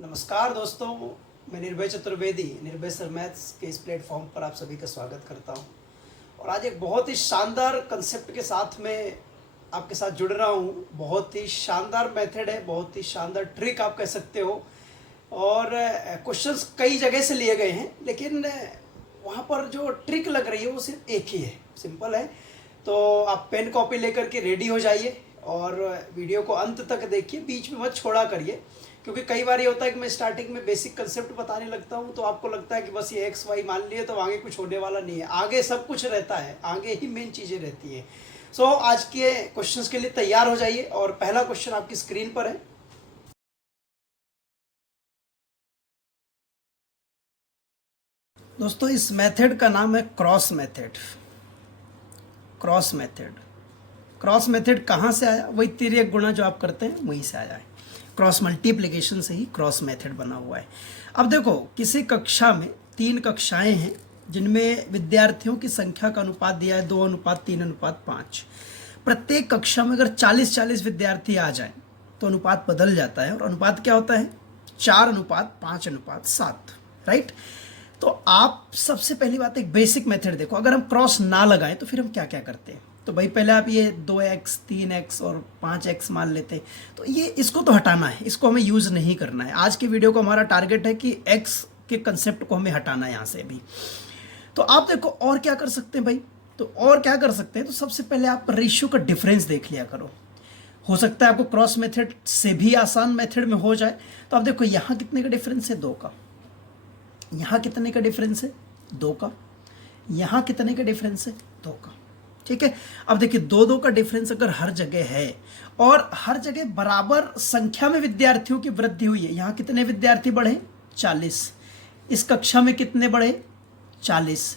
नमस्कार दोस्तों, मैं निर्भय चतुर्वेदी निर्भय सर मैथ्स के इस प्लेटफॉर्म पर आप सभी का स्वागत करता हूं। और आज एक बहुत ही शानदार कंसेप्ट के साथ में आपके साथ जुड़ रहा हूं। बहुत ही शानदार मेथड है, बहुत ही शानदार ट्रिक आप कह सकते हो। और क्वेश्चंस कई जगह से लिए गए हैं, लेकिन वहाँ पर जो ट्रिक लग रही है वो सिर्फ एक ही है, सिंपल है। तो आप पेन कॉपी लेकर के रेडी हो जाइए और वीडियो को अंत तक देखिए, बीच में मत छोड़ा करिए। क्योंकि कई बार ये होता है कि मैं स्टार्टिंग में बेसिक कंसेप्ट बताने लगता हूँ तो आपको लगता है कि बस ये एक्स वाई मान लिए तो आगे कुछ होने वाला नहीं है। आगे सब कुछ रहता है, आगे ही मेन चीज़ें रहती हैं। सो आज के क्वेश्चंस के लिए तैयार हो जाइए और पहला क्वेश्चन आपकी स्क्रीन पर है। दोस्तों, इस मेथड का नाम है cross method. Cross method, cross method कहाँ से आया? वही तिर्यक गुणा जो आप करते हैं वहीं से आया है। क्रॉस मल्टीप्लिकेशन से ही क्रॉस मेथड बना हुआ है। अब देखो, किसी कक्षा में 3 कक्षाएं हैं जिनमें विद्यार्थियों की संख्या का अनुपात दिया है 2:3:5। प्रत्येक कक्षा में अगर 40-40 विद्यार्थी आ जाएं तो अनुपात बदल जाता है। और अनुपात क्या होता है? 4:5:7, राइट। तो आप सबसे पहली बात एक बेसिक मेथड देखो। अगर हम क्रॉस ना लगाएं तो फिर हम क्या क्या करते हैं? तो भाई पहले आप ये 2x 3x और 5x मान लेते हैं। तो ये इसको तो हटाना है, इसको हमें यूज़ नहीं करना है। आज के वीडियो को हमारा टारगेट है कि x के कंसेप्ट को हमें हटाना है यहाँ से भी। तो आप देखो और क्या कर सकते हैं भाई। तो और क्या कर सकते हैं, तो सबसे पहले आप रेशियो का डिफरेंस देख लिया करो। हो सकता है आपको क्रॉस मेथड से भी आसान मेथड में हो जाए। तो आप देखो यहाँ कितने का डिफरेंस है? 2 का। यहाँ कितने का डिफरेंस है? 2 का। यहाँ कितने का डिफरेंस है? 2 का। ठीक है। अब देखिए 2-2 का डिफरेंस अगर हर जगह है और हर जगह बराबर संख्या में विद्यार्थियों की वृद्धि हुई है। यहाँ कितने विद्यार्थी बढ़े? 40। इस कक्षा में कितने बढ़े? 40।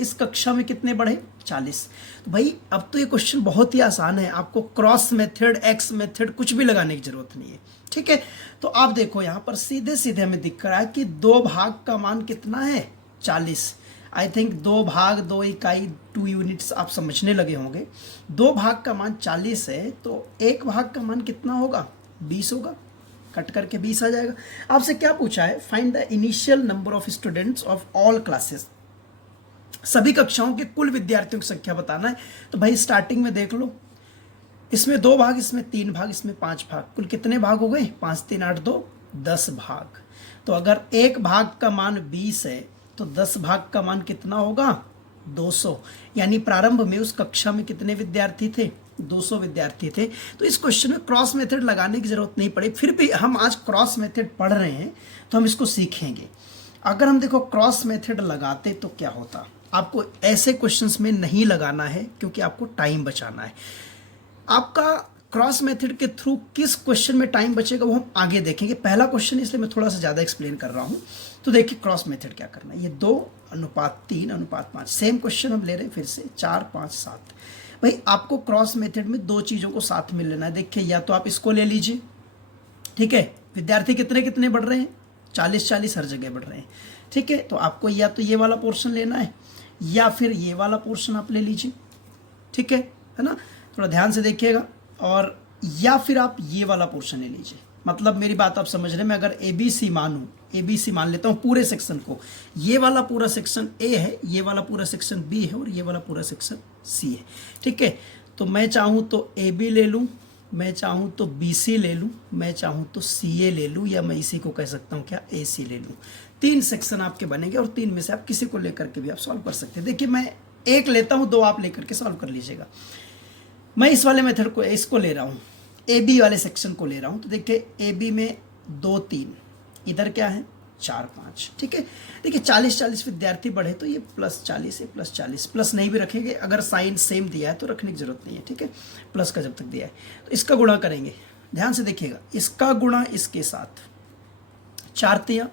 इस कक्षा में कितने बढ़े? 40। तो भाई अब तो ये क्वेश्चन बहुत ही आसान है, आपको क्रॉस मेथड एक्स मेथड कुछ भी लगाने की जरूरत नहीं है। ठीक है। तो आप देखो यहाँ पर सीधे सीधे हमें दिख रहा है कि 2 भाग का मान कितना है? 40। आई थिंक 2 भाग 2 इकाई 2 यूनिट्स आप समझने लगे होंगे। 2 भाग का मान 40 है तो 1 भाग का मान कितना होगा? 20 होगा। कट करके 20 आ जाएगा। आपसे क्या पूछा है? Find the initial number of students of all classes. सभी कक्षाओं के कुल विद्यार्थियों की संख्या बताना है। तो भाई स्टार्टिंग में देख लो, इसमें 2 भाग, इसमें 3 भाग, इसमें 5 भाग। कुल कितने भाग हो गए? 5 3 8 2 10 भाग। तो अगर 1 भाग का मान 20 है तो 10 भाग का मान कितना होगा? 200। यानी प्रारंभ में उस कक्षा में कितने विद्यार्थी थे? 200 विद्यार्थी थे। तो इस क्वेश्चन में क्रॉस मेथड लगाने की जरूरत नहीं पड़ी। फिर भी हम आज क्रॉस मेथड पढ़ रहे हैं तो हम इसको सीखेंगे। अगर हम देखो क्रॉस मेथड लगाते तो क्या होता? आपको ऐसे क्वेश्चंस में नहीं लगाना है क्योंकि आपको टाइम बचाना है। आपका क्रॉस मेथड के थ्रू किस क्वेश्चन में टाइम बचेगा वो हम आगे देखेंगे। पहला क्वेश्चन इसलिए मैं थोड़ा सा ज़्यादा एक्सप्लेन कर रहा हूँ। तो देखिए क्रॉस मेथड क्या करना है। ये 2:3:5 सेम क्वेश्चन हम ले रहे हैं फिर से 4 5 7। भाई आपको क्रॉस मेथड में 2 चीज़ों को साथ में लेना है। देखिए या तो आप इसको ले लीजिए, ठीक है। विद्यार्थी कितने कितने बढ़ रहे हैं? 40-40 हर जगह बढ़ रहे हैं। ठीक है। तो आपको या तो ये वाला पोर्शन लेना है या फिर ये वाला पोर्शन आप ले लीजिए। ठीक है ना? थोड़ा ध्यान से देखिएगा। और या फिर आप ये वाला पोर्शन ले लीजिए। मतलब मेरी बात आप समझ रहे हैं। मैं अगर ABC मानूं, ABC मान लेता हूँ पूरे सेक्शन को। ये वाला पूरा सेक्शन A है, ये वाला पूरा सेक्शन B है और ये वाला पूरा सेक्शन C है। ठीक है। तो मैं चाहूँ तो AB ले लूँ, मैं चाहूँ तो BC ले लूँ, मैं चाहूँ तो CA ले लूँ, या मैं इसी को कह सकता हूँ क्या? AC ले लूँ। 3 सेक्शन आपके बनेंगे और 3 में से आप किसी को लेकर के भी आप सॉल्व कर सकते हैं। देखिए मैं एक लेता हूँ, 2 आप लेकर के सॉल्व कर लीजिएगा। मैं इस वाले मेथड को, इसको ले रहा हूँ, AB वाले सेक्शन को ले रहा हूँ। तो देखिए AB में 2 3, इधर क्या है? 4 5। ठीक है। देखिए 40-40 विद्यार्थी बढ़े तो ये +40 है, +40। प्लस नहीं भी रखेंगे, अगर साइन सेम दिया है तो रखने की जरूरत नहीं है। ठीक है। प्लस का जब तक दिया है तो इसका गुणा करेंगे। ध्यान से देखिएगा, इसका गुणा इसके साथ 4 3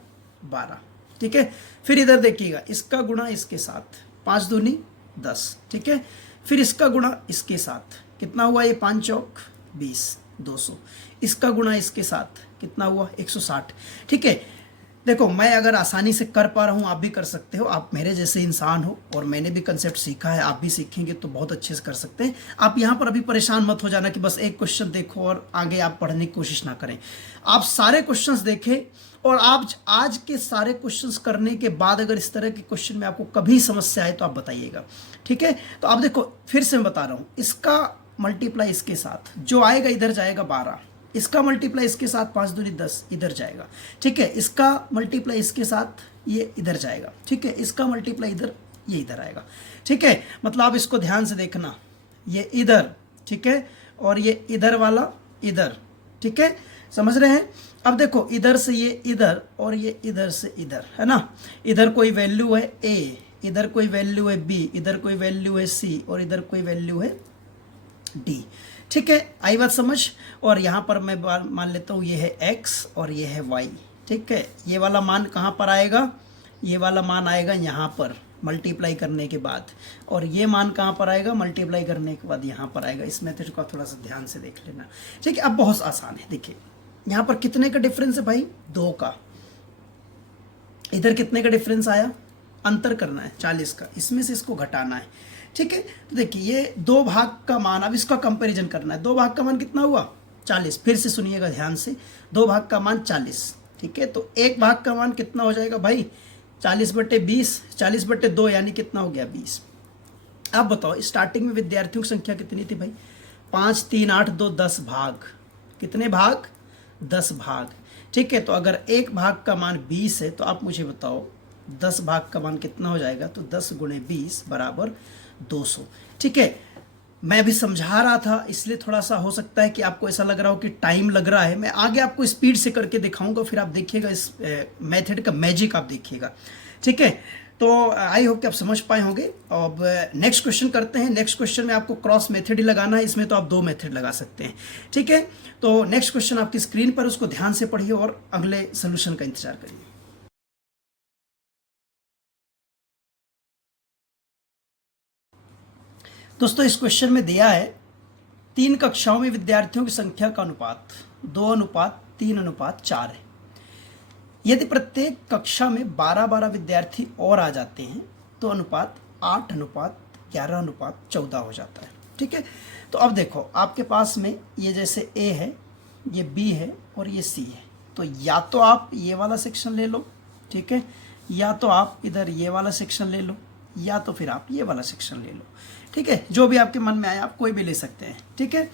12। ठीक है। फिर इधर देखिएगा, इसका गुणा इसके साथ 5 दूनी 10। ठीक है। फिर इसका गुणा इसके साथ कितना हुआ? ये 5 चौक 20, 200। इसका गुणा इसके साथ कितना हुआ? 160। ठीक है। देखो मैं अगर आसानी से कर पा रहा हूँ, आप भी कर सकते हो। आप मेरे जैसे इंसान हो और मैंने भी कंसेप्ट सीखा है, आप भी सीखेंगे तो बहुत अच्छे से कर सकते हैं। आप यहाँ पर अभी परेशान मत हो जाना कि बस एक क्वेश्चन देखो और आगे आप पढ़ने की कोशिश ना करें। आप सारे क्वेश्चंस देखें और आप आज के सारे क्वेश्चंस करने के बाद अगर इस तरह के क्वेश्चन में आपको कभी समस्या आए तो आप बताइएगा, ठीक है। तो आप देखो फिर से मैं बता रहा हूँ, इसका मल्टीप्लाई इसके साथ जो आएगा इधर जाएगा 12, इसका मल्टीप्लाई इसके साथ 5 दूनी 10 इधर जाएगा, ठीक है। इसका मल्टीप्लाई इसके साथ ये इधर जाएगा, ठीक है। इसका मल्टीप्लाई इधर ये इधर आएगा, ठीक है। मतलब आप इसको ध्यान से देखना, ये इधर, ठीक है, और ये इधर वाला इधर, ठीक है, समझ रहे हैं। अब देखो इधर से ये इधर और ये इधर से इधर, है ना। इधर कोई वैल्यू है ए, इधर कोई वैल्यू है बी, इधर कोई वैल्यू है सी और इधर कोई वैल्यू है डी, ठीक है। आई बात समझ। और यहाँ पर मैं मान लेता हूँ ये है x और ये है y, ठीक है। ये वाला मान कहाँ पर आएगा, ये वाला मान आएगा यहाँ पर मल्टीप्लाई करने के बाद, और ये मान कहाँ पर आएगा, मल्टीप्लाई करने के बाद यहाँ पर आएगा। इस मेथड को थोड़ा सा ध्यान से देख लेना, ठीक है। अब बहुत आसान है, देखिए यहाँ पर कितने का डिफरेंस है भाई, 2 का। इधर कितने का डिफरेंस आया, अंतर करना है 40 का, इसमें से इसको घटाना है, ठीक है। तो देखिए ये 2 भाग का मान, अब इसका कंपैरिजन करना है। 2 भाग का मान कितना हुआ, 40। फिर से सुनिएगा ध्यान से, 2 भाग का मान 40, ठीक है। तो 1 भाग का मान कितना हो जाएगा भाई, 40/20, 40/2 यानी कितना हो गया 20। अब बताओ स्टार्टिंग में विद्यार्थियों की संख्या कितनी थी भाई, 5 3 8 2 10 भाग, कितने भाग, 10 भाग, ठीक है। तो अगर 1 भाग का मान 20 है तो आप मुझे बताओ 10 भाग का मान कितना हो जाएगा, तो 10 × 20 = 200, ठीक है। मैं भी समझा रहा था इसलिए थोड़ा सा हो सकता है कि आपको ऐसा लग रहा हो कि टाइम लग रहा है। मैं आगे आपको स्पीड से करके दिखाऊंगा, फिर आप देखिएगा इस मेथड का मैजिक आप देखिएगा, ठीक है। तो आई होप कि आप समझ पाए होंगे। अब नेक्स्ट क्वेश्चन करते हैं। नेक्स्ट क्वेश्चन में आपको क्रॉस मेथड ही लगाना है, इसमें तो आप 2 मेथड लगा सकते हैं, ठीक है। तो नेक्स्ट क्वेश्चन आपकी स्क्रीन पर, उसको ध्यान से पढ़िए और अगले सोल्यूशन का इंतजार करिए। दोस्तों इस क्वेश्चन में दिया है 3 कक्षाओं में विद्यार्थियों की संख्या का अनुपात 2:3:4 है। यदि प्रत्येक कक्षा में 12-12 विद्यार्थी और आ जाते हैं तो अनुपात 8:11:14 हो जाता है, ठीक है। तो अब देखो आपके पास में ये जैसे A है, ये B है और ये C है, तो या तो आप ये वाला सेक्शन ले लो, ठीक है, या तो आप इधर ये वाला सेक्शन ले लो, या तो फिर आप ये वाला सेक्शन ले लो, ठीक है। जो भी आपके मन में आए आप कोई भी ले सकते हैं, ठीक है।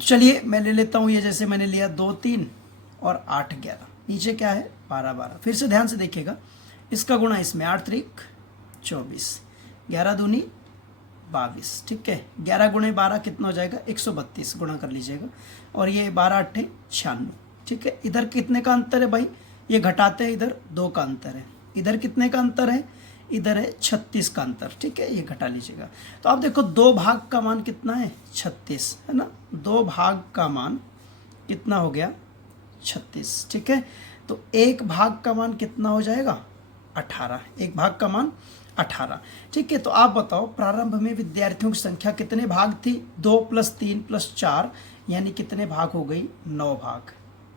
चलिए मैं ले लेता हूँ, ये जैसे मैंने लिया 2 3 और 8 11, नीचे क्या है 12 12। फिर से ध्यान से देखिएगा, इसका गुणा इसमें 8 3 24, 11 दूनी 22, ठीक है। 11 × 12 कितना हो जाएगा 132, गुणा कर लीजिएगा, और ये 12 8 96, ठीक है। इधर कितने का अंतर है भाई, ये घटाते हैं, इधर 2 का अंतर है, इधर कितने का अंतर है, इधर है 36 का अंतर, ठीक है। ये घटा लीजिएगा। तो आप देखो 2 भाग का मान कितना है 36, है ना। 2 भाग का मान कितना हो गया 36, ठीक है। तो 1 भाग का मान कितना हो जाएगा 18, 1 भाग का मान 18, ठीक है। तो आप बताओ प्रारंभ में विद्यार्थियों की संख्या कितने भाग थी, 2 + 3 + 4 यानी कितने भाग हो गई 9 भाग,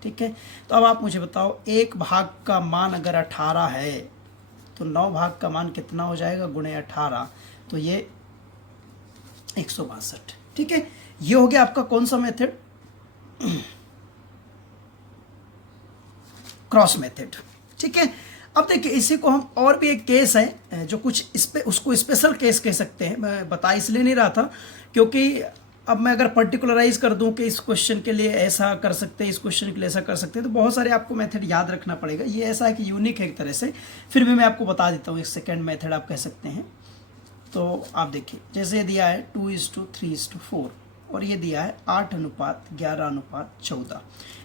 ठीक है। तो अब आप मुझे बताओ 1 भाग का मान अगर 18 है तो 9 भाग का मान कितना हो जाएगा गुणे 18, तो ये 162, ठीक है। ये हो गया आपका कौन सा मेथड, क्रॉस मेथड, ठीक है। अब देखिए इसी को हम, और भी एक केस है जो कुछ इस पे, उसको स्पेशल केस कह सकते हैं। मैं बता इसलिए नहीं रहा था क्योंकि अब मैं अगर पर्टिकुलराइज कर दूं कि इस क्वेश्चन के लिए ऐसा कर सकते हैं, इस क्वेश्चन के लिए ऐसा कर सकते हैं, तो बहुत सारे आपको मेथड याद रखना पड़ेगा। ये ऐसा है कि यूनिक है एक तरह से, फिर भी मैं आपको बता देता हूँ, एक सेकेंड मेथड आप कह सकते हैं। तो आप देखिए जैसे ये दिया है 2:3:4 और ये दिया है 8:11:14,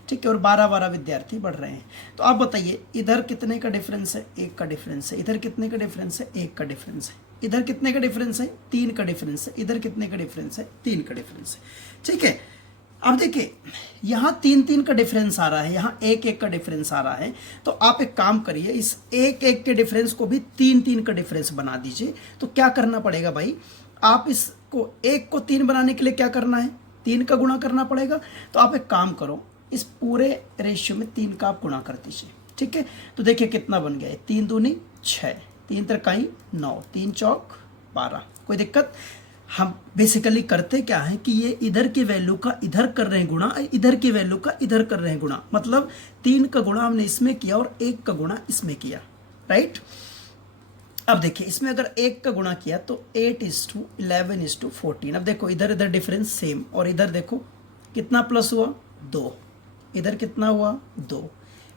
ठीक है, और 12-12 विद्यार्थी बढ़ रहे हैं। तो आप बताइए इधर कितने का डिफरेंस है, 1 का डिफरेंस है, इधर कितने का डिफरेंस है, 1 का डिफरेंस है, इधर कितने का डिफरेंस है, 3 का डिफरेंस है, इधर कितने का डिफरेंस है, 3 का डिफरेंस है, ठीक है। अब देखिए यहाँ 3-3 का डिफरेंस आ रहा है, यहाँ 1-1 का डिफरेंस आ रहा है। तो आप एक काम करिए, इस 1-1 के डिफरेंस को भी 3-3 का डिफरेंस बना दीजिए। तो क्या करना पड़ेगा भाई, आप इसको 1 को 3 बनाने के लिए क्या करना है, 3 का गुणा करना पड़ेगा। तो आप एक काम करो, इस पूरे रेशियो में 3 का आप गुणा कर दीजिए, ठीक है। तो देखिए कितना बन गया है, 3 दूनी 6, 3 त्रिकाई 9, 3 चौक 12, कोई दिक्कत। हम बेसिकली करते क्या है कि ये इधर की वैल्यू का इधर कर रहे हैं गुणा, इधर की वैल्यू का इधर कर रहे हैं गुणा, मतलब 3 का गुणा हमने इसमें किया और 1 का गुणा इसमें किया, राइट। अब देखिए इसमें अगर 1 का गुणा किया तो 8:11:14। अब देखो इधर इधर डिफरेंस सेम, और इधर देखो कितना प्लस हुआ 2, इधर कितना हुआ 2,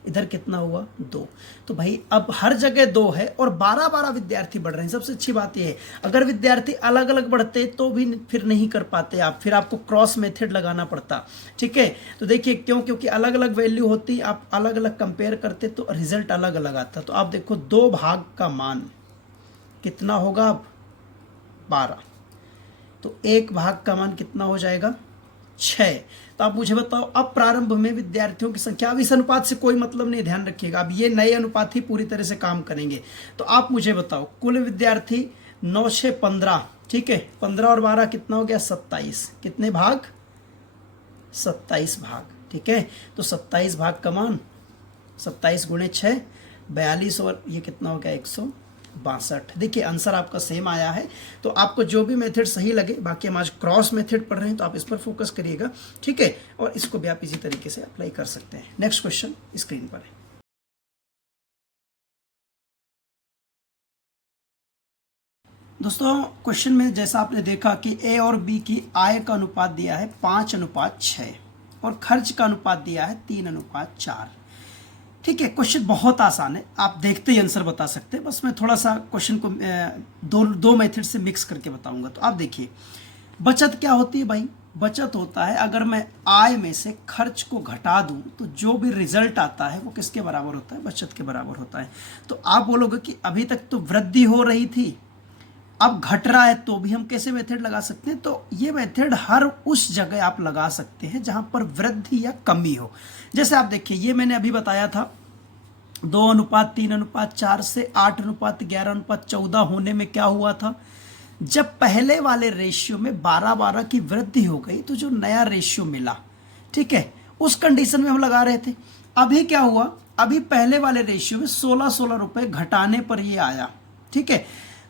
इधर कितना हुआ 2। तो भाई अब हर जगह 2 है और 12-12 विद्यार्थी बढ़ रहे हैं। सबसे अच्छी बात यह है अगर विद्यार्थी अलग अलग बढ़ते तो भी फिर नहीं कर पाते आप, फिर आपको क्रॉस मेथड लगाना पड़ता, ठीक है। तो देखिए क्यों, क्योंकि अलग अलग वैल्यू होती, आप अलग अलग कंपेयर करते तो रिजल्ट अलग अलग आता। तो आप देखो 2 भाग का मान कितना होगा अब 12, तो 1 भाग का मान कितना हो जाएगा 6। तो आप मुझे बताओ अब प्रारंभ में विद्यार्थियों की संख्या, अब इस अनुपात से कोई मतलब नहीं, ध्यान रखिएगा, अब ये नए अनुपात ही पूरी तरह से काम करेंगे। तो आप मुझे बताओ कुल विद्यार्थी 9 6 15, ठीक है, 15 और 12 कितना हो गया 27, कितने भाग 27 भाग, ठीक है। तो 27 भाग का मान 27 गुणे 6 42, और ये कितना हो गया 162। देखिए आंसर आपका सेम आया है। तो आपको जो भी मेथड सही लगे, बाकी हम आज क्रॉस मेथड पढ़ रहे हैं तो आप इस पर फोकस करिएगा, ठीक है, और इसको भी आप इसी तरीके से अप्लाई कर सकते हैं। नेक्स्ट क्वेश्चन स्क्रीन पर है। दोस्तों क्वेश्चन में जैसा आपने देखा कि ए और बी की आय का अनुपात दिया है 5:6 और खर्च का अनुपात दिया है 3:4, ठीक है। क्वेश्चन बहुत आसान है, आप देखते ही आंसर बता सकते हैं, बस मैं थोड़ा सा क्वेश्चन को दो मेथड से मिक्स करके बताऊंगा। तो आप देखिए बचत क्या होती है भाई, बचत होता है अगर मैं आय में से खर्च को घटा दूं तो जो भी रिजल्ट आता है वो किसके बराबर होता है, बचत के बराबर होता है। तो आप बोलोगे कि अभी तक तो वृद्धि हो रही थी, अब घट रहा है, तो भी हम कैसे मेथड लगा सकते हैं। तो ये मेथड हर उस जगह आप लगा सकते हैं जहां पर वृद्धि या कमी हो। जैसे आप देखिए ये मैंने अभी बताया था 2:3:4 से 8:11:14 होने में क्या हुआ था, जब पहले वाले रेशियो में 12-12 की वृद्धि हो गई तो जो नया रेशियो मिला, ठीक है, उस कंडीशन में हम लगा रहे थे। अभी क्या हुआ, अभी पहले वाले रेशियो में 16-16 रुपए घटाने पर ये आया, ठीक है।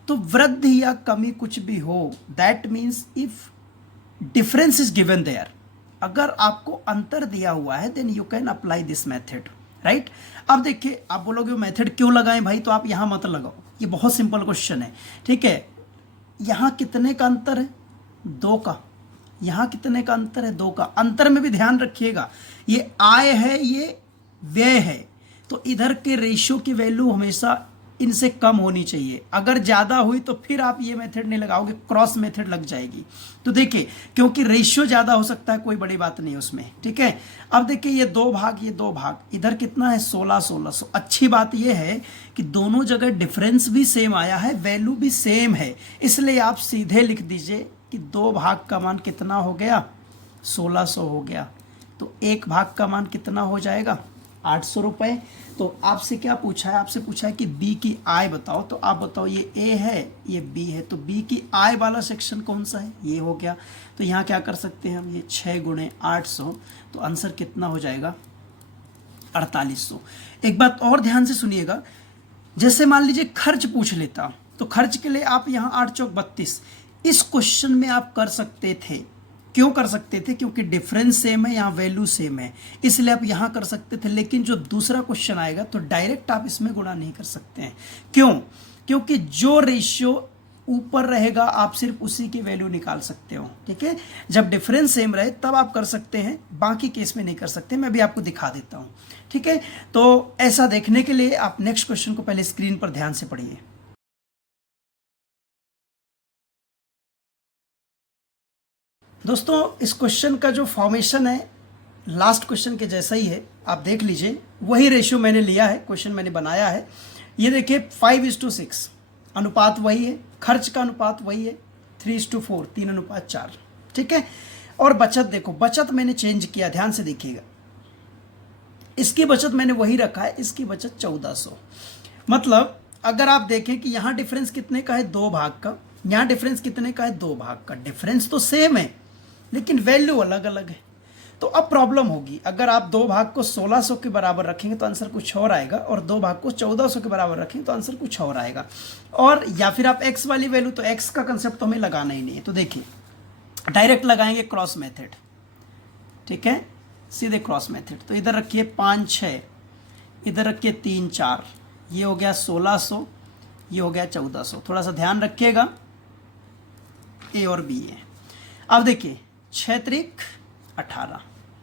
तो वृद्धि या कमी कुछ भी हो, that means if difference is given there, अगर आपको अंतर दिया हुआ है then you can apply this method, right. अब देखिए आप बोलोगे मेथड क्यों लगाएं भाई, तो आप यहां मत लगाओ, ये बहुत सिंपल क्वेश्चन है, ठीक है। यहां कितने का अंतर है 2 का, यहां कितने का अंतर है 2 का। अंतर में भी ध्यान रखिएगा ये आय है ये व्यय है, तो इधर के रेशियो की वैल्यू हमेशा इनसे कम होनी चाहिए, अगर ज्यादा हुई तो फिर आप ये मेथड नहीं लगाओगे, क्रॉस मेथड लग जाएगी। तो देखिए क्योंकि रेशियो ज्यादा हो सकता है, कोई बड़ी बात नहीं उसमें, ठीक है। अब देखिए ये 2 भाग, ये 2 भाग, इधर कितना है 16-16। अच्छी बात ये है कि दोनों जगह डिफरेंस भी सेम आया है, वैल्यू भी सेम है, इसलिए आप सीधे लिख दीजिए कि 2 भाग का मान कितना हो गया 1600 हो गया, तो 1 भाग का मान कितना हो जाएगा 800 रुपए। तो आपसे क्या पूछा है, आपसे पूछा है कि बी की आय बताओ, तो आप बताओ ये ए है ये बी है, तो बी की आय वाला सेक्शन कौन सा है, ये हो गया। तो यहाँ क्या कर सकते हैं हम, ये 6 गुणे 800, तो आंसर कितना हो जाएगा 4800। एक बात और ध्यान से सुनिएगा, जैसे मान लीजिए खर्च पूछ लेता तो खर्च के लिए आप यहाँ 8 चौक 32 इस क्वेश्चन में आप कर सकते थे। क्यों कर सकते थे, क्योंकि डिफरेंस सेम है, यहाँ वैल्यू सेम है, इसलिए आप यहाँ कर सकते थे। लेकिन जो दूसरा क्वेश्चन आएगा तो डायरेक्ट आप इसमें गुणा नहीं कर सकते हैं। क्यों, क्योंकि जो रेशियो ऊपर रहेगा आप सिर्फ उसी की वैल्यू निकाल सकते हो, ठीक है। जब डिफरेंस सेम रहे तब आप कर सकते हैं, बाकी केस में नहीं कर सकते। मैं भी आपको दिखा देता हूं, ठीक है। तो ऐसा देखने के लिए आप नेक्स्ट क्वेश्चन को पहले स्क्रीन पर ध्यान से पढ़िए। दोस्तों इस क्वेश्चन का जो फॉर्मेशन है लास्ट क्वेश्चन के जैसा ही है, आप देख लीजिए, वही रेशियो मैंने लिया है, क्वेश्चन मैंने बनाया है। ये देखिए 5:6 अनुपात वही है, खर्च का अनुपात वही है 3:4 3:4, ठीक है। और बचत देखो, बचत मैंने चेंज किया, ध्यान से देखिएगा, इसकी बचत मैंने वही रखा है, इसकी बचत 1400। मतलब अगर आप देखें कि यहाँ डिफरेंस कितने का है 2 भाग का, यहाँ डिफरेंस कितने का है 2 भाग का, डिफरेंस तो सेम है लेकिन वैल्यू अलग अलग है। तो अब प्रॉब्लम होगी, अगर आप 2 भाग को 1600 के बराबर रखेंगे तो आंसर कुछ और आएगा, और 2 भाग को 1400 के बराबर रखेंगे तो आंसर कुछ और आएगा। और या फिर आप x वाली वैल्यू, तो x का कंसेप्ट तो हमें लगाना ही नहीं है। तो देखिए डायरेक्ट लगाएंगे क्रॉस मेथड, ठीक है, सीधे क्रॉस मेथड। तो इधर रखिए 5 6, इधर रखिए 3 4, ये हो गया 1600, ये हो गया 1400। थोड़ा सा ध्यान रखिएगा, ए और बी है। अब देखिए 6 त्रिक 18,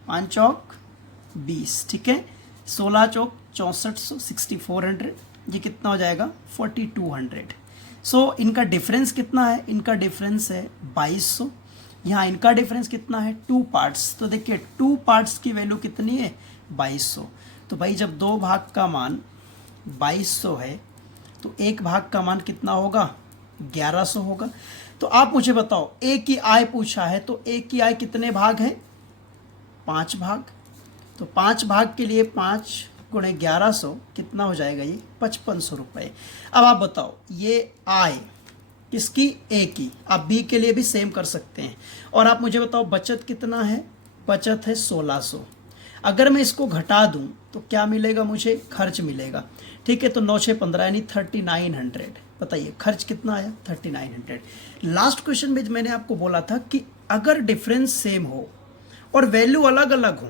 5 चौक 20, ठीक है, 16 चौक 6400, 6400, ये कितना हो जाएगा 4200। सो इनका डिफरेंस कितना है, इनका डिफरेंस है 2200। यहाँ इनका डिफरेंस कितना है 2 पार्ट्स, तो देखिए 2 पार्ट्स की वैल्यू कितनी है 2200। तो भाई जब 2 भाग का मान 2200 है तो एक भाग का मान कितना होगा 1100 होगा। तो आप मुझे बताओ, ए की आय पूछा है, तो ए की आय कितने भाग है 5 भाग। तो 5 भाग के लिए 5 गुणे 1100 कितना हो जाएगा ये 5500 रुपये। अब आप बताओ ये आय किसकी, ए की, आप बी के लिए भी सेम कर सकते हैं। और आप मुझे बताओ बचत कितना है, बचत है 1600। अगर मैं इसको घटा दूं तो क्या मिलेगा मुझे, खर्च मिलेगा, ठीक है। तो 9 6 15 यानी 3900। बताइए खर्च कितना आया 3900। लास्ट क्वेश्चन में मैंने आपको बोला था कि अगर डिफरेंस सेम हो और वैल्यू अलग अलग हो,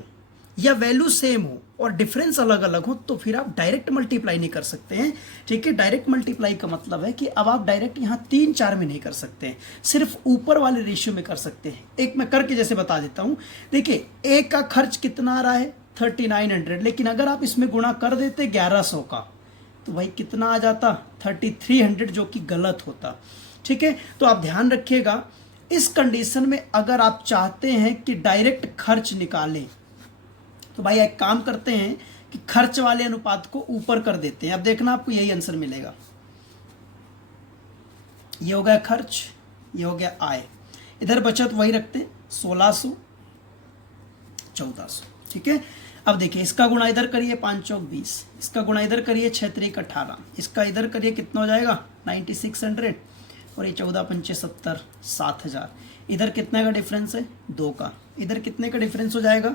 या वैल्यू सेम हो और डिफरेंस अलग अलग हो, तो फिर आप डायरेक्ट मल्टीप्लाई नहीं कर सकते हैं, ठीक है। डायरेक्ट मल्टीप्लाई का मतलब है कि अब आप डायरेक्ट यहाँ 3 4 में नहीं कर सकते हैं, सिर्फ ऊपर वाले रेशियो में कर सकते हैं। एक मैं करके जैसे बता देता हूँ। देखिए ए का खर्च कितना आ रहा है 3900, लेकिन अगर आप इसमें गुणा कर देते 1100 का, तो भाई कितना आ जाता 3300, जो कि गलत होता, ठीक है। तो आप ध्यान रखिएगा, इस कंडीशन में अगर आप चाहते हैं कि डायरेक्ट खर्च निकालें, तो भाई एक काम करते हैं कि खर्च वाले अनुपात को ऊपर कर देते हैं। अब देखना आपको यही आंसर मिलेगा। ये हो गया खर्च, ये हो गया आय, इधर बचत वही रखते हैं 1600 1400, ठीक है। अब देखिए इसका गुणा इधर करिए 5 चौक 20, इसका गुणा इधर करिए 6 त्रिक 18, इसका इधर करिए कितना हो जाएगा 9600, और ये 14 पंचे 70 7000। इधर कितने का डिफरेंस है 2 का, इधर कितने का डिफरेंस हो जाएगा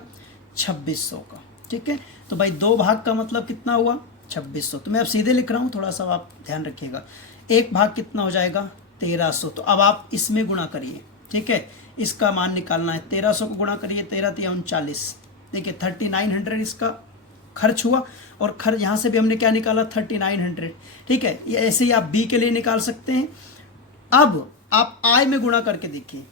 2600 का, ठीक है। तो भाई 2 भाग का मतलब कितना हुआ 2600। तो मैं अब सीधे लिख रहा हूँ, थोड़ा सा आप ध्यान रखिएगा। एक भाग कितना हो जाएगा 1300। तो अब आप इसमें गुणा करिए, ठीक है, इसका मान निकालना है। 1300 को गुणा करिए 13 3 39, देखिए 3900 इसका खर्च हुआ, और खर्च यहाँ से भी हमने क्या निकाला 3900, ठीक है। ये ऐसे ही आप बी के लिए निकाल सकते हैं। अब आप आय में गुणा करके देखिए,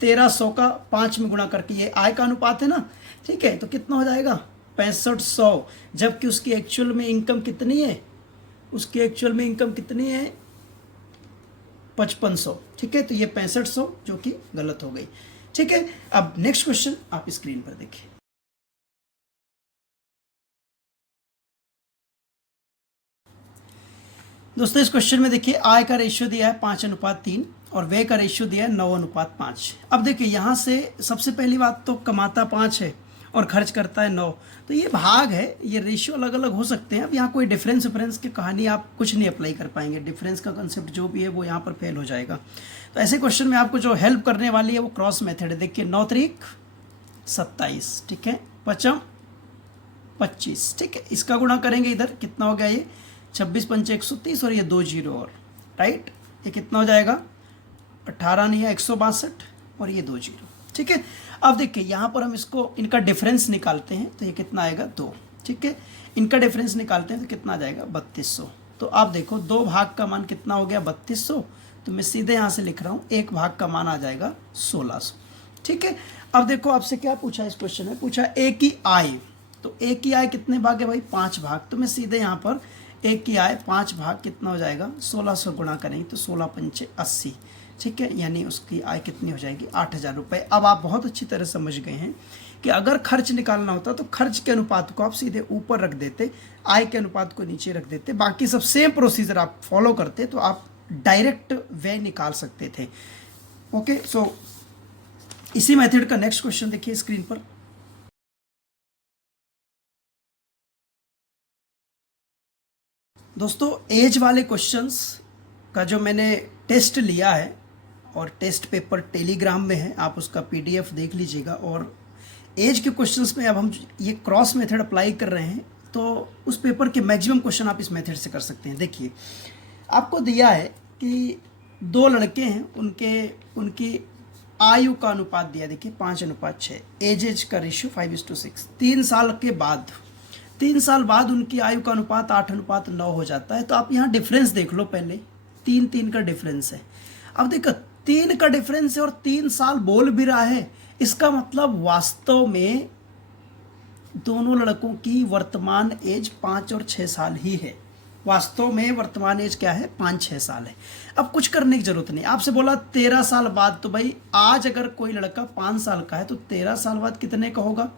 1300 का 5 में गुणा करके, ये आय का अनुपात है ना, ठीक है। तो कितना हो जाएगा 6500, जबकि उसकी एक्चुअल में इनकम कितनी है, उसकी एक्चुअल में इनकम कितनी है 5500, ठीक है। तो ये 6500 जो कि गलत हो गई, ठीक है। अब नेक्स्ट क्वेश्चन आप स्क्रीन पर देखिए। दोस्तों इस क्वेश्चन में देखिए आय का रेशियो दिया है 5:3 और व्यय का रेशियो दिया है 9:5। अब देखिए यहाँ से सबसे पहली बात तो कमाता 5 है और खर्च करता है 9, तो ये भाग है, ये रेशियो अलग अलग हो सकते हैं। अब यहाँ कोई डिफरेंस की कहानी आप कुछ नहीं अप्लाई कर पाएंगे, डिफरेंस का कंसेप्ट जो भी है वो यहाँ पर फेल हो जाएगा। तो ऐसे क्वेश्चन में आपको जो हेल्प करने वाली है वो क्रॉस मेथड है। देखिए 9 त्रिक 27, ठीक है, 5 25, ठीक है। इसका गुणा करेंगे, इधर कितना हो गया ये 26 पंचे 130, और ये 2 जीरो और, राइट, ये कितना हो जाएगा 18 नहीं है 162, और ये 2 जीरो, ठीक है। अब देखिए यहाँ पर हम इसको इनका डिफरेंस निकालते हैं, तो ये कितना आएगा 2, ठीक है। इनका डिफरेंस निकालते हैं तो कितना आ जाएगा 3200। तो आप देखो 2 भाग का मान कितना हो गया 3200, तो मैं सीधे यहाँ से लिख रहा हूँ 1 भाग का मान आ जाएगा 1600, ठीक है। अब देखो आपसे क्या पूछा इस क्वेश्चन में, पूछा ए की आय, तो ए की आय कितने भाग है भाई 5 भाग। तो मैं सीधे यहाँ पर ए की आय 5 भाग कितना हो जाएगा 1600 गुणा करेंगे तो 16 पंचे 80, ठीक है, यानी उसकी आय कितनी हो जाएगी 8000 रुपये। अब आप बहुत अच्छी तरह समझ गए हैं कि अगर खर्च निकालना होता तो खर्च के अनुपात को आप सीधे ऊपर रख देते, आय के अनुपात को नीचे रख देते, बाकी सब सेम प्रोसीजर आप फॉलो करते तो आप डायरेक्ट व्यय निकाल सकते थे। ओके, सो इसी मेथड का नेक्स्ट क्वेश्चन देखिए स्क्रीन पर। दोस्तों एज वाले क्वेश्चंस का जो मैंने टेस्ट लिया है और टेस्ट पेपर टेलीग्राम में है, आप उसका पीडीएफ देख लीजिएगा। और एज के क्वेश्चंस में अब हम ये क्रॉस मेथड अप्लाई कर रहे हैं, तो उस पेपर के मैक्सिमम क्वेश्चन आप इस मेथड से कर सकते हैं। देखिए आपको दिया है कि दो लड़के हैं, उनकी आयु का अनुपात दिया, देखिए 5:6, एज का रेशियो 5:6। 3 साल बाद उनकी आयु का अनुपात 8:9 हो जाता है। तो आप यहाँ डिफरेंस देख लो, पहले 3 का डिफरेंस है। अब देखो 3 का डिफरेंस है और 3 साल बोल भी रहा है, इसका मतलब वास्तव में दोनों लड़कों की वर्तमान एज 5 और 6 साल ही है। वास्तव में वर्तमान एज क्या है, 5-6 साल है। अब कुछ करने की जरूरत नहीं। आपसे बोला 13 साल बाद, तो भाई आज अगर कोई लड़का 5 साल का है तो 13 साल बाद कितने का होगा,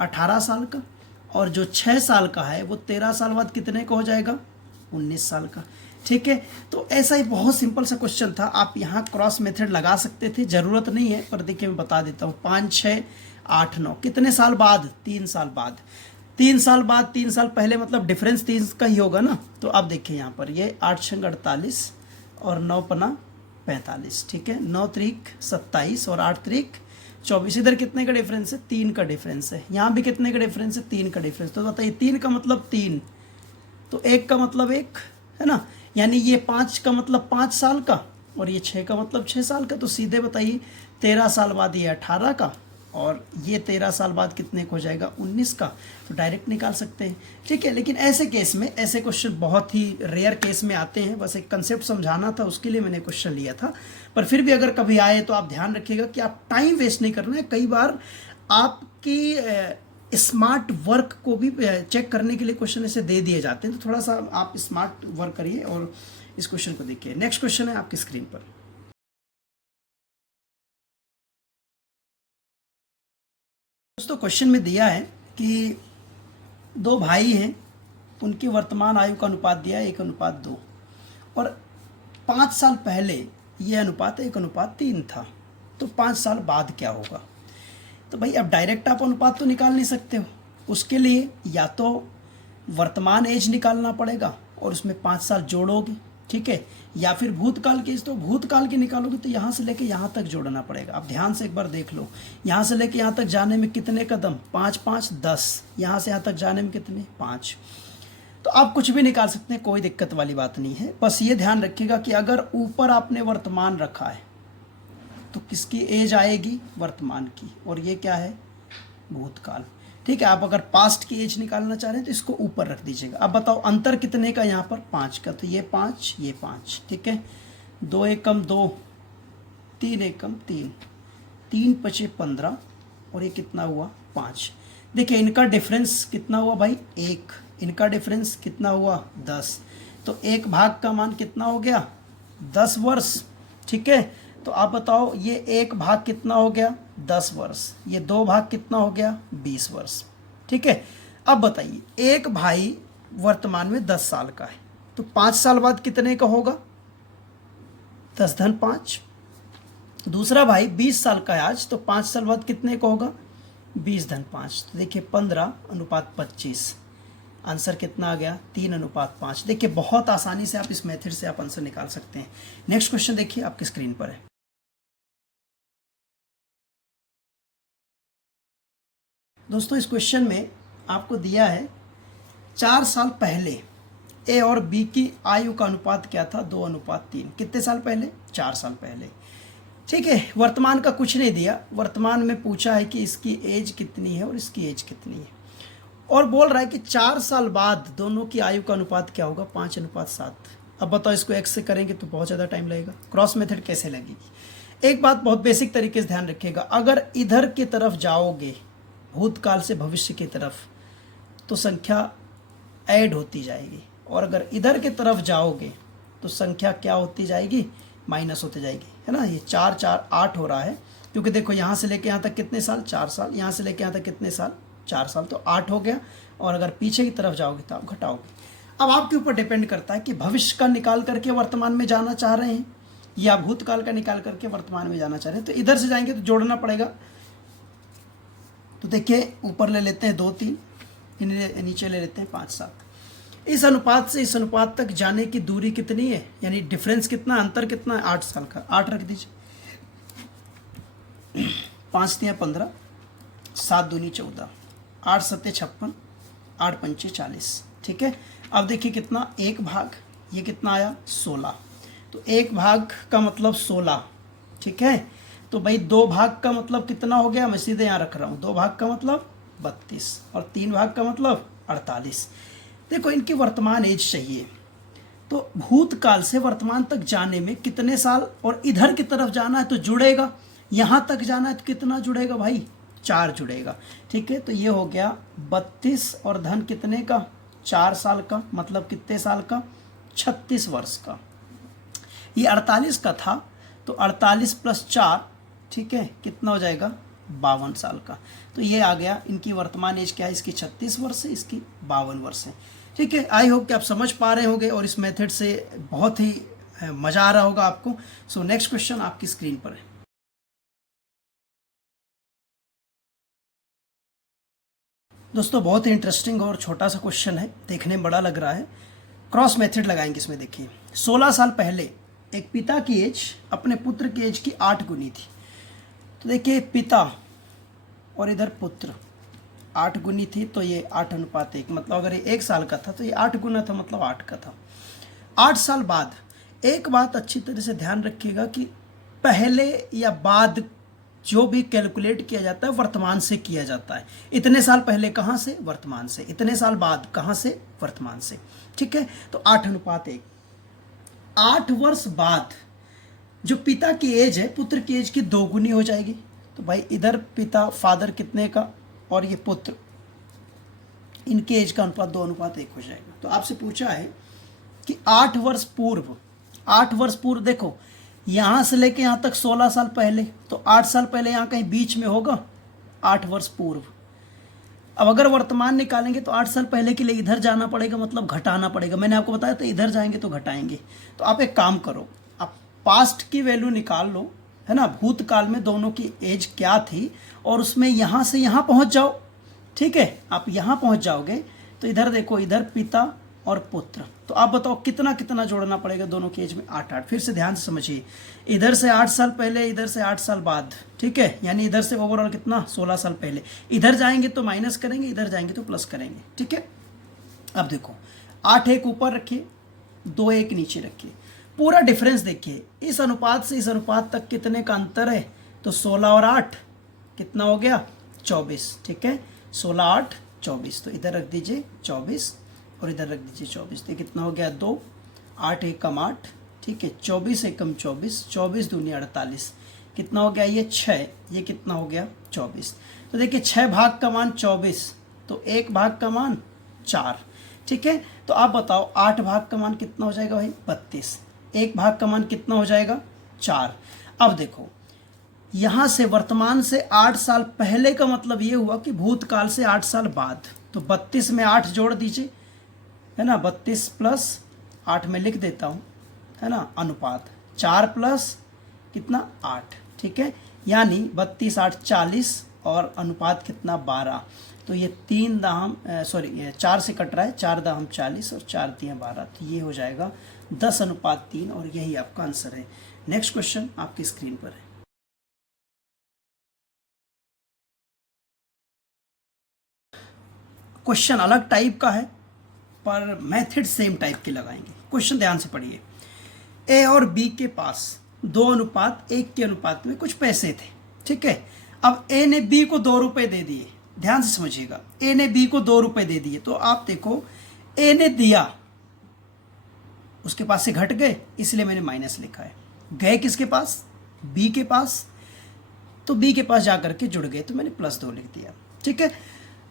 18 साल का। और जो 6 साल का है वो 13 साल बाद कितने का हो जाएगा, 19 साल का। ठीक है, तो ऐसा ही बहुत सिंपल सा क्वेश्चन था। आप यहाँ क्रॉस मेथड लगा सकते थे, जरूरत नहीं है, पर देखिए मैं बता देता हूँ। 5, 6, 8, 9 कितने साल बाद, 3 साल बाद। 3 साल बाद 3 साल पहले, मतलब डिफरेंस 3 का ही होगा ना। तो अब देखिए यहाँ पर ये 8 6 48 और 9 पना 45। ठीक है, 9 त्रिक 27 और 8 त्रिक 24। इधर कितने का डिफरेंस है, 3 का डिफरेंस है। यहाँ भी कितने का डिफरेंस है, 3 का डिफरेंस। तो बताइए 3 का मतलब 3, तो 1 का मतलब 1 है ना। यानी ये 5 का मतलब 5 साल का और ये 6 का मतलब 6 साल का। तो सीधे बताइए 13 साल बाद ये 18 का और ये 13 साल बाद कितने को हो जाएगा, 19 का। तो डायरेक्ट निकाल सकते हैं। ठीक है, लेकिन ऐसे केस में, ऐसे क्वेश्चन बहुत ही रेयर केस में आते हैं। बस एक कंसेप्ट समझाना था, उसके लिए मैंने क्वेश्चन लिया था। पर फिर भी अगर कभी आए तो आप ध्यान रखिएगा कि आप टाइम वेस्ट नहीं करना है। कई बार आपकी स्मार्ट वर्क को भी चेक करने के लिए क्वेश्चन ऐसे दे दिए जाते हैं। तो थोड़ा सा आप स्मार्ट वर्क करिए और इस क्वेश्चन को देखिए। नेक्स्ट क्वेश्चन है आपकी स्क्रीन पर। दोस्तों क्वेश्चन में दिया है कि दो भाई हैं, उनकी वर्तमान आयु का अनुपात दिया है 1:2 और 5 साल पहले ये अनुपात 1:3 था। तो 5 साल बाद क्या होगा। तो भाई अब डायरेक्ट आप अनुपात तो निकाल नहीं सकते हो। उसके लिए या तो वर्तमान एज निकालना पड़ेगा और उसमें 5 साल जोड़ोगे, ठीक है, या फिर भूतकाल की एज, तो भूतकाल की निकालोगे तो यहाँ से लेके यहाँ तक जोड़ना पड़ेगा। अब ध्यान से एक बार देख लो, यहाँ से लेके यहाँ तक जाने में कितने कदम, 5 5 10, यहाँ से यहाँ तक जाने में कितने, 5। तो आप कुछ भी निकाल सकते हैं, कोई दिक्कत वाली बात नहीं है। बस ये ध्यान रखिएगा कि अगर ऊपर आपने वर्तमान रखा है तो किसकी एज आएगी, वर्तमान की, और ये क्या है, भूतकाल। ठीक है, आप अगर पास्ट की एज निकालना चाह रहे हैं तो इसको ऊपर रख दीजिएगा। अब बताओ अंतर कितने का, यहाँ पर 5 का, तो ये 5 ये 5। ठीक है, 2 एकम 2, 3 एकम 3, 3 पचे 15 और ये कितना हुआ, 5। देखिए इनका डिफरेंस कितना हुआ भाई, 1। इनका डिफरेंस कितना हुआ, 10। तो एक भाग का मान कितना हो गया, 10 वर्ष। ठीक है, तो आप बताओ ये एक भाग कितना हो गया, 10 वर्ष। ये दो भाग कितना हो गया, 20 वर्ष। ठीक है, अब बताइए एक भाई वर्तमान में 10 साल का है, तो 5 साल बाद कितने का होगा, 10 धन 5। दूसरा भाई 20 साल का है आज, तो 5 साल बाद कितने का होगा, 20 धन 5। तो देखिए 15:25। आंसर कितना आ गया, 3:5। देखिए बहुत आसानी से आप इस मेथड से आप आंसर निकाल सकते हैं। नेक्स्ट क्वेश्चन देखिए आपकी स्क्रीन पर है। दोस्तों इस क्वेश्चन में आपको दिया है 4 साल पहले ए और बी की आयु का अनुपात क्या था, 2:3। कितने साल पहले, 4 साल पहले। ठीक है, वर्तमान का कुछ नहीं दिया, वर्तमान में पूछा है कि इसकी एज कितनी है और इसकी एज कितनी है, और बोल रहा है कि 4 साल बाद दोनों की आयु का अनुपात क्या होगा, 5:7। अब बताओ इसको एक्स से करेंगे तो बहुत ज़्यादा टाइम लगेगा, क्रॉस मेथड कैसे लगेगी। एक बात बहुत बेसिक तरीके से ध्यान रखिएगा, अगर इधर की तरफ जाओगे भूतकाल से भविष्य की तरफ तो संख्या ऐड होती जाएगी, और अगर इधर की तरफ जाओगे तो संख्या क्या होती जाएगी, माइनस होती जाएगी, है ना। ये 4 4 8 हो रहा है, क्योंकि देखो यहाँ से लेके यहाँ तक कितने साल, 4 साल, यहाँ से लेके यहाँ तक कितने साल, 4 साल, तो 8 हो गया। और अगर पीछे की तरफ जाओगे तो आप घटाओगे। अब आपके ऊपर डिपेंड करता है कि भविष्य का निकाल करके वर्तमान में जाना चाह रहे हैं या भूतकाल का निकाल करके वर्तमान में जाना चाह रहे हैं। तो इधर से जाएंगे तो जोड़ना पड़ेगा। तो देखिए ऊपर ले लेते हैं 2 3, नीचे ले लेते हैं 5 7। इस अनुपात से इस अनुपात तक जाने की दूरी कितनी है, यानी डिफरेंस कितना, अंतर कितना है, 8 साल का। 8 रख दीजिए, 5 3 15 7 दूनी 14, 8 सत्ते 56, 8 पंचे 40। ठीक है, अब देखिए कितना, 1 भाग, ये कितना आया 16, तो 1 भाग का मतलब 16। ठीक है, तो भाई 2 भाग का मतलब कितना हो गया, मैं सीधे यहाँ रख रहा हूँ, 2 भाग का मतलब 32 और 3 भाग का मतलब 48। देखो इनकी वर्तमान एज चाहिए, तो भूतकाल से वर्तमान तक जाने में कितने साल, और इधर की तरफ जाना है तो जुड़ेगा, यहाँ तक जाना है तो कितना जुड़ेगा भाई, 4 जुड़ेगा। ठीक है, तो ये हो गया 32 और धन कितने का, 4 साल का, मतलब कितने साल का, 36 वर्ष का। ये 48 का था, तो 48 + 4, ठीक है, कितना हो जाएगा, 52 साल का। तो ये आ गया, इनकी वर्तमान एज क्या है, इसकी 36 वर्ष है, इसकी 52 वर्ष है। ठीक है, आई होप कि आप समझ पा रहे होंगे और इस मेथड से बहुत ही मज़ा आ रहा होगा आपको। सो नेक्स्ट क्वेश्चन आपकी स्क्रीन पर है। दोस्तों बहुत ही इंटरेस्टिंग और छोटा सा क्वेश्चन है, देखने में बड़ा लग रहा है। क्रॉस मेथड लगाएंगे इसमें। देखिए 16 साल पहले एक पिता की एज अपने पुत्र की एज की 8 गुनी थी। तो देखिए पिता और इधर पुत्र 8 गुनी थी, तो ये 8:1, मतलब अगर ये 1 साल का था तो ये 8 गुना था, मतलब 8 का था। 8 साल बाद, एक बात अच्छी तरह से ध्यान रखिएगा कि पहले या बाद जो भी कैलकुलेट किया जाता है वर्तमान से किया जाता है। इतने साल पहले कहाँ से, वर्तमान से, इतने साल बाद कहाँ से, वर्तमान से। ठीक है, तो 8:1, 8 वर्ष बाद जो पिता की एज है पुत्र की एज की 2 गुनी हो जाएगी। तो भाई इधर पिता फादर कितने का और ये पुत्र, इनके एज का अनुपात 2:1 हो जाएगा। तो आपसे पूछा है कि 8 वर्ष पूर्व, 8 वर्ष पूर्व, देखो यहाँ से लेके यहाँ तक 16 साल पहले, तो 8 साल पहले यहाँ कहीं बीच में होगा 8 वर्ष पूर्व। अब अगर वर्तमान निकालेंगे तो 8 साल पहले के लिए इधर जाना पड़ेगा, मतलब घटाना पड़ेगा। मैंने आपको बताया था इधर जाएंगे तो घटाएंगे। तो आप एक काम करो, आप पास्ट की वैल्यू निकाल लो, है ना, भूतकाल में दोनों की एज क्या थी, और उसमें यहाँ से यहाँ पहुँच जाओ। ठीक है, आप यहाँ पहुँच जाओगे तो इधर देखो, इधर पिता और पुत्र, तो आप बताओ कितना कितना जोड़ना पड़ेगा दोनों की एज में, 8-8। फिर से ध्यान से समझिए, इधर से 8 साल पहले, इधर से 8 साल बाद। ठीक है, यानी इधर से ओवरऑल कितना, 16 साल पहले। इधर जाएंगे तो माइनस करेंगे, इधर जाएंगे तो प्लस करेंगे। ठीक है, अब देखो 8-1 ऊपर रखिए, 2-1 नीचे रखिए, पूरा डिफरेंस देखिए। इस अनुपात से इस अनुपात तक कितने का अंतर है, तो 16 और 8 कितना हो गया, 24। ठीक है, 16, 8, 24, तो इधर रख दीजिए 24 और इधर रख दीजिए 24। तो कितना हो गया, 2, 8 कम 8, ठीक है, 24 कम 24, 24 दूनी 48, कितना हो गया ये 6, ये कितना हो गया 24। तो देखिए 6 भाग का मान 24, तो 1 भाग का मान 4। ठीक है, तो आप बताओ 8 भाग का मान कितना हो जाएगा भाई, 32, 1 भाग का मान कितना हो जाएगा, 4। अब देखो यहाँ से वर्तमान से 8 साल पहले का मतलब ये हुआ कि भूतकाल से 8 साल बाद, तो 32 में 8 जोड़ दीजिए, है ना, 32 + 8 में लिख देता हूँ, है ना, अनुपात 4 + कितना 8। ठीक है, यानी 32, 8, 40 और अनुपात कितना 12। तो ये 4 से कट रहा है, 4 दाम 40 और 4 दिए 12, तो ये हो जाएगा 10:3 और यही आपका आंसर है। नेक्स्ट क्वेश्चन आपकी स्क्रीन पर है। क्वेश्चन अलग टाइप का है पर मेथड सेम टाइप के लगाएंगे। क्वेश्चन ध्यान से पढ़िए। ए और बी के पास 2:1 के अनुपात में कुछ पैसे थे। ठीक है, अब ए ने बी को 2 रुपए दे दिए। ध्यान से समझिएगा, ए ने बी को 2 रुपए दे दिए, तो आप देखो ए ने दिया, उसके पास से घट गए, इसलिए मैंने माइनस लिखा है। गए किसके पास, बी के पास, तो बी के पास जाकर के जुड़ गए, तो मैंने +2 लिख दिया। ठीक है,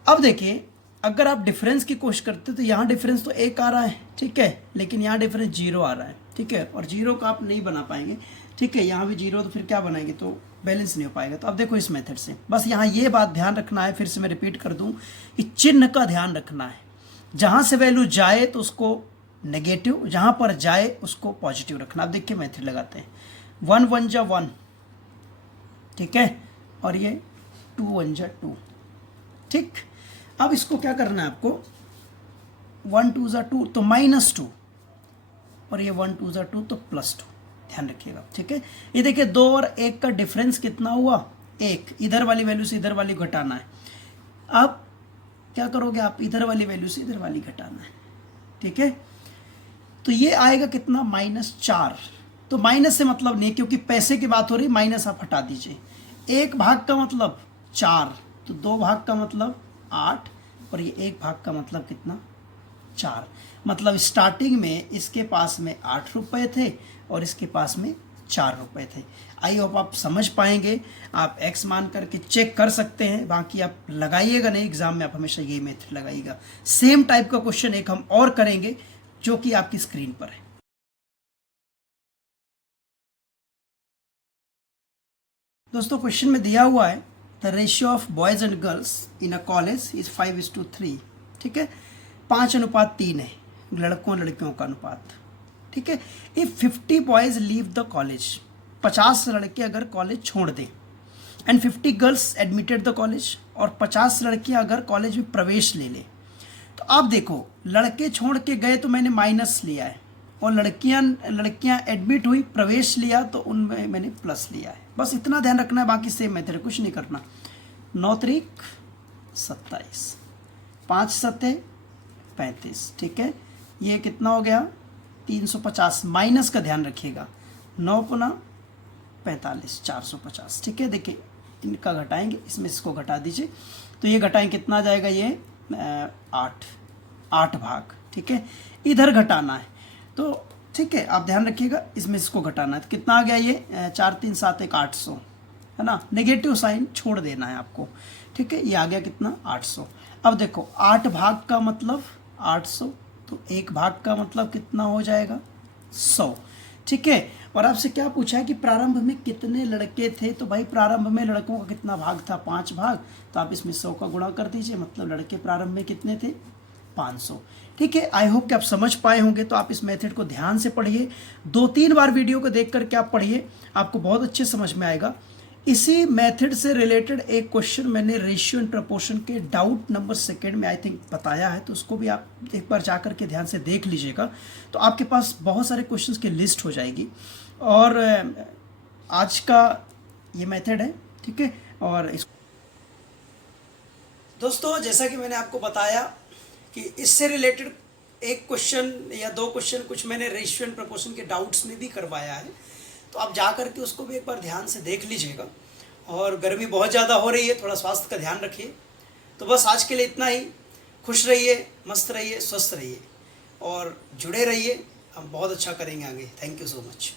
अब देखिए अगर आप डिफरेंस की कोशिश करते तो यहाँ डिफरेंस तो 1 आ रहा है, ठीक है, लेकिन यहाँ डिफरेंस 0 आ रहा है। ठीक है, और 0 का आप नहीं बना पाएंगे। ठीक है, यहाँ भी 0, तो फिर क्या बनाएंगे, तो बैलेंस नहीं हो पाएगा। तो अब देखो इस मेथड से बस यहाँ ये बात ध्यान रखना है, फिर से मैं रिपीट कर दूँ कि चिन्ह का ध्यान रखना है। जहाँ से वैल्यू जाए तो उसको नेगेटिव, जहाँ पर जाए उसको पॉजिटिव रखना। अब देखिए मेथड लगाते हैं, 1 1 जा 1, ठीक है, और ये 2 1 जा 2। ठीक, अब इसको क्या करना है आपको, 1 2 जा 2 तो -2, और ये 1 2 जा 2 तो +2। ध्यान रखिएगा। ठीक है, ये देखिए 2 और 1 का डिफरेंस कितना हुआ, 1, इधर वाली वैल्यू से इधर वाली घटाना है। अब क्या करोगे आप, इधर वाली वैल्यू से इधर वाली घटाना है, ठीक है। तो ये आएगा कितना, -4। तो माइनस से मतलब नहीं, क्योंकि पैसे की बात हो रही, माइनस आप हटा दीजिए। 1 भाग का मतलब 4, तो 2 भाग का मतलब 8, और ये 1 भाग का मतलब कितना, 4। मतलब स्टार्टिंग में इसके पास में 8 रुपये थे और इसके पास में 4 रुपये थे। आई होप आप समझ पाएंगे। आप x मान करके चेक कर सकते हैं, बाकी आप लगाइएगा नहीं, एग्जाम में आप हमेशा ये मेथड लगाइएगा। सेम टाइप का क्वेश्चन एक हम और करेंगे जो कि आपकी स्क्रीन पर है। दोस्तों क्वेश्चन में दिया हुआ है the ratio of boys and girls in a college is 5:3, ठीक है। 5:3 है लड़कों लड़कियों का अनुपात, ठीक है। If 50 boys leave the college, 50 लड़के अगर कॉलेज छोड़ दें, and 50 girls admitted the college, और 50 लड़कियां अगर कॉलेज में प्रवेश ले लें। तो आप देखो, लड़के छोड़ के गए तो मैंने माइनस लिया है, और लड़कियां एडमिट हुई, प्रवेश लिया तो उनमें मैंने प्लस लिया है। बस इतना ध्यान रखना है, बाकी सेम मेथड, कुछ नहीं करना। 9 त्रिक 27, 5 सत्ते 35, ठीक है। ये कितना हो गया, 350, माइनस का ध्यान रखिएगा। 9 पुनः 45, 450, ठीक है। देखिए इनका घटाएंगे, इसमें इसको घटा दीजिए, तो ये घटाएं कितना जाएगा, ये 8 भाग, ठीक है। इधर घटाना है तो ठीक है, आप ध्यान रखिएगा, इसमें इसको घटाना है तो कितना आ गया, ये 4 3 7 1 800, है ना। नेगेटिव साइन छोड़ देना है आपको, ठीक है। ये आ गया कितना, 800। अब देखो 8 भाग का मतलब 800, तो 1 भाग का मतलब कितना हो जाएगा, 100, ठीक है। और आपसे क्या पूछा है कि प्रारंभ में कितने लड़के थे, तो भाई प्रारंभ में लड़कों का कितना भाग था, 5 भाग, तो आप इसमें 100 का गुणा कर दीजिए, मतलब लड़के प्रारंभ में कितने थे, 500, ठीक है। आई होप कि आप समझ पाए होंगे। तो आप इस मेथड को ध्यान से पढ़िए, 2-3 बार वीडियो को देख करके आप पढ़िए, आपको बहुत अच्छे समझ में आएगा। इसी मेथड से रिलेटेड एक क्वेश्चन मैंने रेशियो एंड प्रपोर्शन के डाउट नंबर 2 में आई थिंक बताया है, तो उसको भी आप एक बार जा करके ध्यान से देख लीजिएगा, तो आपके पास बहुत सारे क्वेश्चंस की लिस्ट हो जाएगी। और आज का ये मेथड है, ठीक है। और दोस्तों जैसा कि मैंने आपको बताया कि इससे रिलेटेड एक क्वेश्चन या 2 क्वेश्चन कुछ मैंने रेशियो एंड प्रपोर्शन के डाउट्स में भी करवाया है, तो आप जा करके उसको भी एक बार ध्यान से देख लीजिएगा। और गर्मी बहुत ज़्यादा हो रही है, थोड़ा स्वास्थ्य का ध्यान रखिए। तो बस आज के लिए इतना ही। खुश रहिए, मस्त रहिए, स्वस्थ रहिए और जुड़े रहिए, हम बहुत अच्छा करेंगे आगे। Thank you so much.